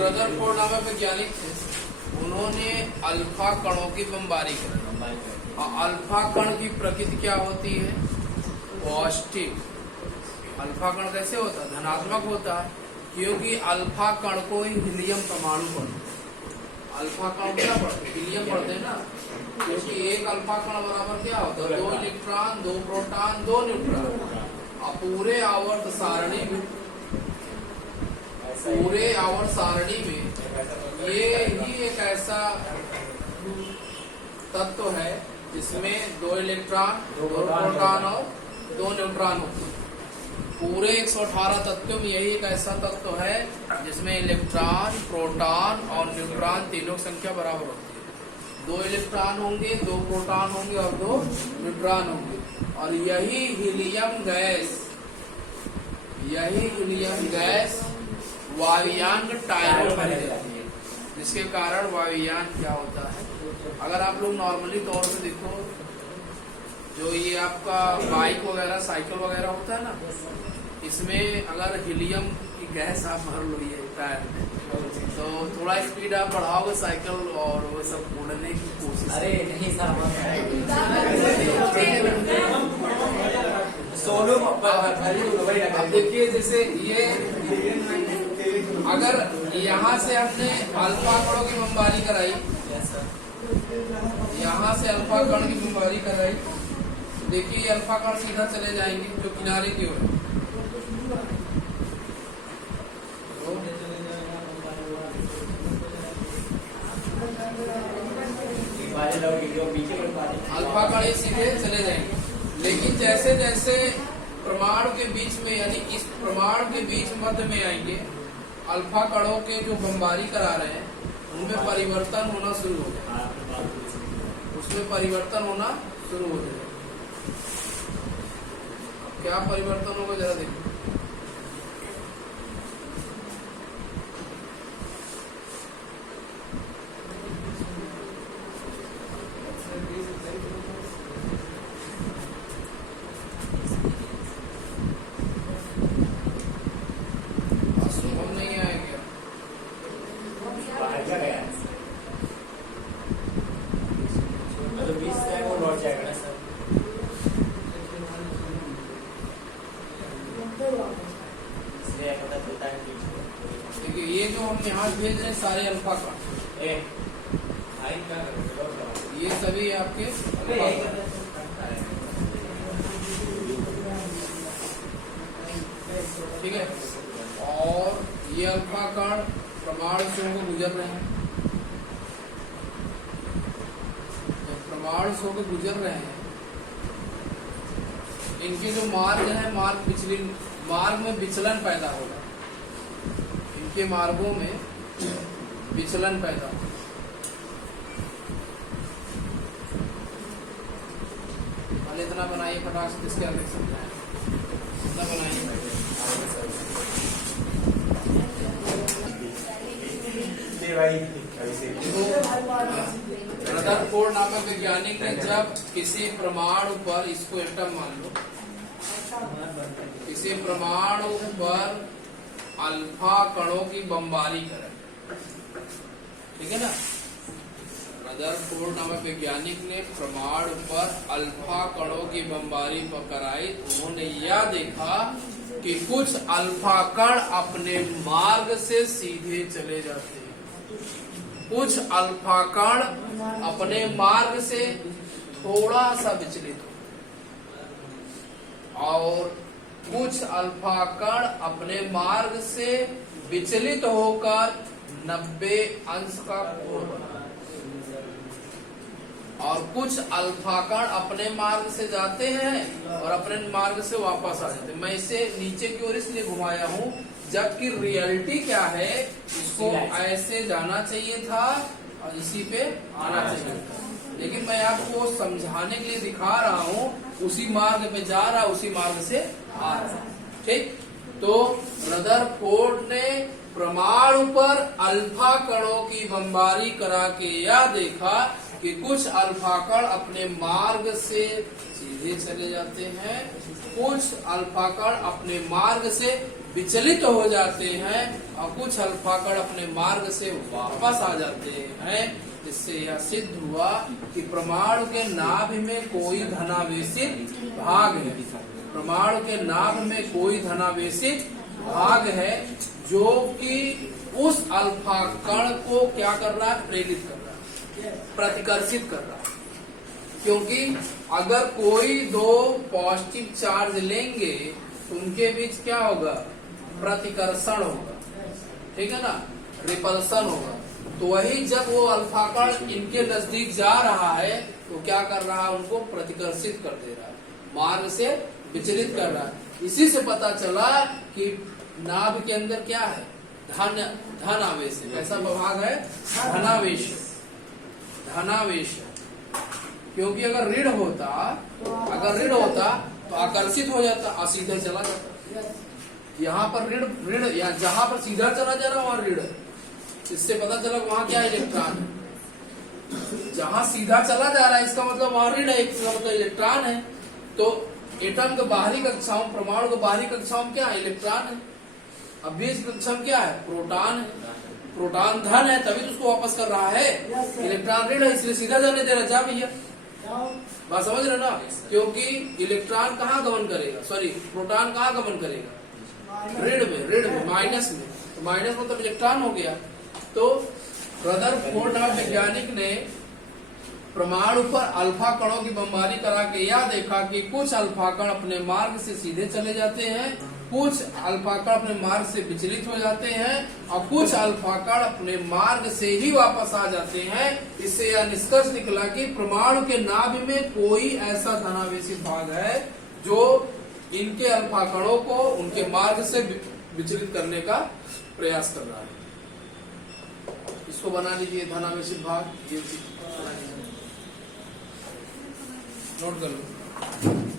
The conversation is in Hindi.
रदरफोर्ड नामक वैज्ञानिक थे, उन्होंने अल्फा कणों की बमबारी करी। अल्फा कण की प्रकृति क्या होती है? पॉजिटिव। अल्फा कण कैसे होता है? धनात्मक होता है, क्योंकि अल्फा कण को ही हीलियम परमाणु पढ़ते। अल्फा कण क्या पढ़ते? हीलियम पढ़ते हैं ना, क्योंकि एक अल्फा कण बराबर क्या होता है? 2 इलेक्ट्रॉन, 2 प्रोटॉन, 2 न्यूट्रॉन। पूरे आवर्त सारणी में, पूरे आवर्त सारणी में ये ही एक ऐसा तत्व है जिसमें 2 इलेक्ट्रॉन, 2 प्रोटॉन और 2 न्यूट्रॉन होते हैं। पूरे 118 तत्वों में यही एक ऐसा तत्व है जिसमें इलेक्ट्रॉन, प्रोटॉन और न्यूट्रॉन तीनों की संख्या बराबर होती है। 2 इलेक्ट्रॉन होंगे, 2 प्रोटॉन होंगे और 2 न्यूट्रॉन होंगे। और यही हीलियम गैस, यही हीलियम गैस वायुयान का टायर बन जाती है, जिसके कारण वायुयान क्या होता है? अगर आप लोग नॉर्मली तौर पे देखो, जो ये आपका बाइक वगैरह, साइकिल वगैरह होता है ना, इसमें अगर हीलियम की गैस आप भर लो ये टायर में, तो थोड़ा स्पीड आप बढ़ाओगे साइकिल और वो सब उड़ने की कोशिश। अरे नहीं सोलो अब देखिए, जैसे ये अगर यहाँ से हमने अल्फा कणों की बमबारी कराई, यहाँ से अल्फा कण की बमबारी कराई, देखिए अल्फा कण सीधा चले जाएंगे जो किनारे की ओर। अल्फा कण सीधे चले जाएंगे, लेकिन जैसे जैसे परमाणु के बीच में, यानी इस परमाणु के बीच मध्य में आएंगे, अल्फा कणों के जो बमबारी करा रहे हैं उनमें परिवर्तन होना शुरू हो जाए, उसमें परिवर्तन होना शुरू हो जाए। क्या परिवर्तन होगा जरा देखो। देखिए ये जो हम यहाँ भेज रहे हैं सारे अल्फा कण, ये सभी आपके ठीक है। और ये अल्फा कण परमाणु से होकर गुजर रहे हैं। जब परमाणु से होकर गुजर रहे हैं, इनके जो मार्ग है, मार्ग में विचलन पैदा होगा, इनके मार्गों में विचलन पैदा होगा। पहले इतना बनाइए फटाक से, इसके आगे समझाएं, इतना बनाइए। रदरफोर्ड नामक वैज्ञानिक ने जब किसी परमाणु पर, इसको एटम मान लो, किसी परमाणु पर अल्फा कणों की बमबारी करे, ठीक है ना। रदरफोर्ड नामक वैज्ञानिक ने परमाणु पर अल्फा कणों की बमबारी कराई। उन्होंने यह देखा कि कुछ अल्फा कण अपने मार्ग से सीधे चले जाते हैं, कुछ अल्फा कण अपने मार्ग से थोड़ा सा विचलित और कुछ अल्फा कण अपने मार्ग से विचलित होकर 90 अंश का कोण बनाते, और कुछ अल्फा कण अपने मार्ग से जाते हैं और अपने मार्ग से वापस आ जाते हैं। मैं इसे नीचे की ओर इसलिए घुमाया हूँ, जबकि रियलिटी क्या है, इसको ऐसे जाना चाहिए था और इसी पे आना चाहिए था, लेकिन मैं आपको समझाने के लिए दिखा रहा हूँ, उसी मार्ग पे जा रहा, उसी मार्ग से आ रहा। ठीक, तो रदरफोर्ड ने परमाणु पर अल्फा कणों की बमबारी करा के यह देखा कि कुछ अल्फा कण अपने मार्ग से सीधे चले जाते हैं, कुछ अल्फा कण अपने मार्ग से विचलित हो जाते हैं और कुछ अल्फा कण अपने मार्ग से वापस आ जाते हैं। जिससे यह सिद्ध हुआ कि परमाणु के नाभि में कोई धनावेशित भाग है। परमाणु के नाभ में कोई धनावेशित भाग है जो कि उस अल्फा कण को क्या कर रहा है, प्रेरित कर रहा है, प्रतिकर्षित कर रहा है। क्योंकि अगर कोई दो पॉजिटिव चार्ज लेंगे तो उनके बीच क्या होगा, प्रतिकर्षण होगा, ठीक है ना, रिपल्सन होगा। तो वही जब वो अल्फा कण इनके नजदीक जा रहा है तो क्या कर रहा है, उनको प्रतिकर्षित कर दे रहा है, मार्ग से विचलित कर रहा है। इसी से पता चला कि नाभ के अंदर क्या है, धन आवेश है। कैसा विभाग है, धनावेश, धनावेश। क्योंकि अगर ऋण होता तो आकर्षित हो जाता और सीधा चला जाता। यहाँ पर ऋण या जहाँ पर सीधा चला जा रहा वहाँ ऋण है। इससे पता चला वहाँ क्या है, इलेक्ट्रॉन है। जहाँ सीधा चला जा रहा है इसका मतलब वहाँ ऋण है, इसका मतलब इलेक्ट्रॉन है। तो एटम के बाहरी कक्षाओं, परमाणु के बाहरी कक्षाओं में क्या है, इलेक्ट्रॉन है। अब बीज कक्षा में क्या है, प्रोटॉन है। प्रोटॉन धन है तभी तो उसको वापस कर रहा है, इलेक्ट्रॉन ऋण है इसलिए सीधा जाने दे रहा। जा भैया, बात समझ रहे ना। क्योंकि इलेक्ट्रॉन कहाँ गमन करेगा, सॉरी प्रोटॉन कहाँ गमन करेगा, ऋण में, माइनस में। तो माइनस मतलब इलेक्ट्रॉन हो गया। तो रदरफोर्ड नामक वैज्ञानिक ने परमाणु पर अल्फा कणों की बमबारी करा के यह देखा कि कुछ अल्फा कण अपने मार्ग से सीधे चले जाते हैं, कुछ अल्फा कण अपने मार्ग से विचलित हो जाते हैं और कुछ अल्फा कण अपने मार्ग से ही वापस आ जाते हैं। इससे यह निष्कर्ष निकला कि परमाणु के नाभि में कोई ऐसा धनावेशित भाग है जो इनके अल्फा कणों को उनके मार्ग से विचलित करने का प्रयास कर रहा है। इसको बना लीजिए, धनावेशित भाग, ये नोट कर लो।